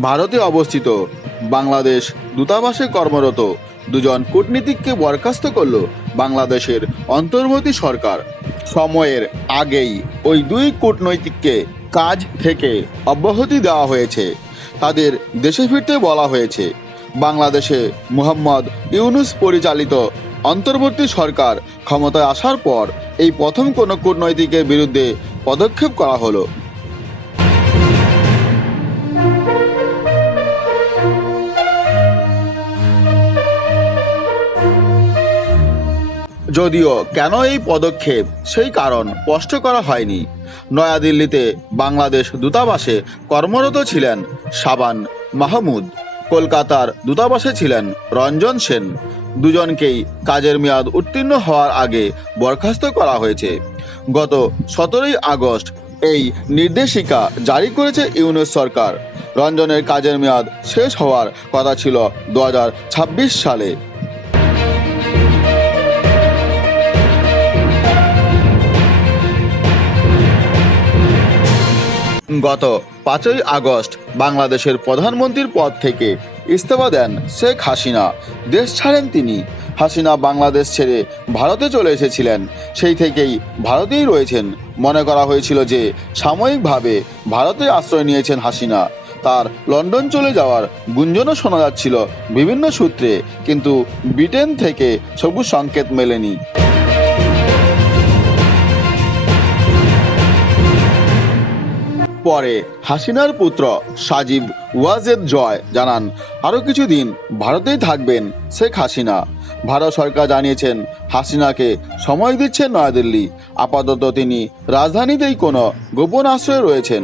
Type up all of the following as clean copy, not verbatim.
ভারতে অবস্থিত বাংলাদেশ দূতাবাসে কর্মরত দুজন কূটনীতিককে বরখাস্ত করল বাংলাদেশের অন্তর্বর্তী সরকার। সময়ের আগেই ওই দুই কূটনৈতিককে কাজ থেকে অব্যাহতি দেওয়া হয়েছে। তাদের দেশে ফিরতে বলা হয়েছে। বাংলাদেশে মোহাম্মদ ইউনূস পরিচালিত অন্তর্বর্তী সরকার ক্ষমতায় আসার পর এই প্রথম কোনো কূটনৈতিকের বিরুদ্ধে পদক্ষেপ করা হলো। যদিও কেন এই পদক্ষেপ সেই কারণ স্পষ্ট করা হয়নি। নয়াদিল্লিতে বাংলাদেশ দূতাবাসে কর্মরত ছিলেন শাবান মাহমুদ, কলকাতার দূতাবাসে ছিলেন রঞ্জন সেন। দুজনকেই কাজের মেয়াদ উত্তীর্ণ হওয়ার আগে বরখাস্ত করা হয়েছে। গত 17ই আগস্ট এই নির্দেশিকা জারি করেছে ইউনূস সরকার। রঞ্জনের কাজের মেয়াদ শেষ হওয়ার কথা ছিল 2026 সালে। গত 5ই আগস্ট বাংলাদেশের প্রধানমন্ত্রীর পদ থেকে ইস্তফা দেন শেখ হাসিনা। দেশ ছাড়েন তিনি। হাসিনা বাংলাদেশ ছেড়ে ভারতে চলে এসেছিলেন। সেই থেকেই ভারতেই রয়েছেন। মনে করা হয়েছিল যে সাময়িকভাবে ভারতে আশ্রয় নিয়েছেন হাসিনা। তার লন্ডন চলে যাওয়ার গুঞ্জনও শোনা যাচ্ছিল বিভিন্ন সূত্রে, কিন্তু ব্রিটেন থেকে সবুজ সংকেত মেলেনি। পরে হাসিনার পুত্র সাজিব ওয়াজেদ জয় জানান আরও কিছুদিন ভারতেই থাকবেন শেখ হাসিনা। ভারত সরকার জানিয়েছেন হাসিনাকে সময় দিচ্ছেন নয়াদিল্লি। আপাতত তিনি রাজধানীতেই কোনো গোপন আশ্রয়ে রয়েছেন।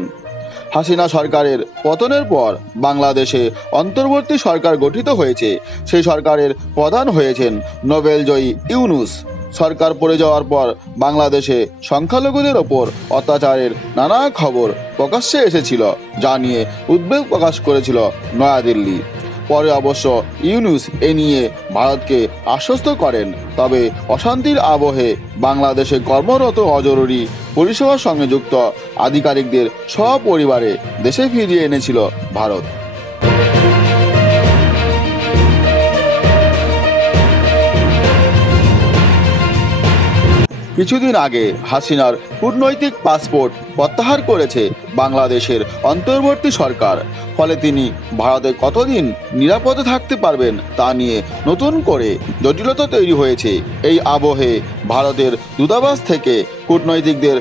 হাসিনা সরকারের পতনের পর বাংলাদেশে অন্তর্বর্তী সরকার গঠিত হয়েছে। সেই সরকারের প্রধান হয়েছেন নোবেলজয়ী ইউনূস। সরকার পড়ে যাওয়ার পর বাংলাদেশে সংখ্যালঘুদের ওপর অত্যাচারের নানা খবর প্রকাশ্যে এসেছিল, যা নিয়ে উদ্বেগ প্রকাশ করেছিল নয়াদিল্লি। পরে অবশ্য ইউনূস এ নিয়ে ভারতকে আশ্বস্ত করেন। তবে অশান্তির আবহে বাংলাদেশে কর্মরত অজরুরি পরিষেবার সঙ্গে যুক্ত আধিকারিকদের সপরিবারে দেশে ফিরিয়ে এনেছিল ভারত। কিছুদিন আগে হাসিনার কূটনৈতিক পাসপোর্ট প্রত্যাহার করেছে বাংলাদেশের অন্তর্বর্তী সরকার। ফলে তিনি ভারতে কতদিন নিরাপদে থাকতে পারবেন তা নিয়ে নতুন করে জটিলতা তৈরি হয়েছে। এই আবহে ভারতের দূতাবাস থেকে কূটনৈতিকদের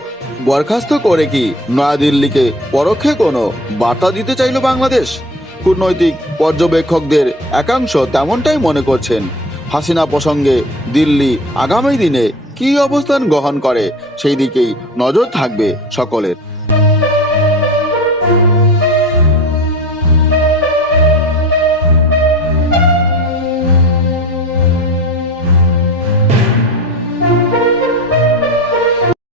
বরখাস্ত করে কি নয়াদিল্লিকে পরোক্ষে কোনো বার্তা দিতে চাইল বাংলাদেশ? কূটনৈতিক পর্যবেক্ষকদের একাংশ তেমনটাই মনে করছেন। হাসিনা প্রসঙ্গে দিল্লি আগামী দিনে কী অবস্থান গ্রহণ করে সেই দিকেই নজর থাকবে সকলের।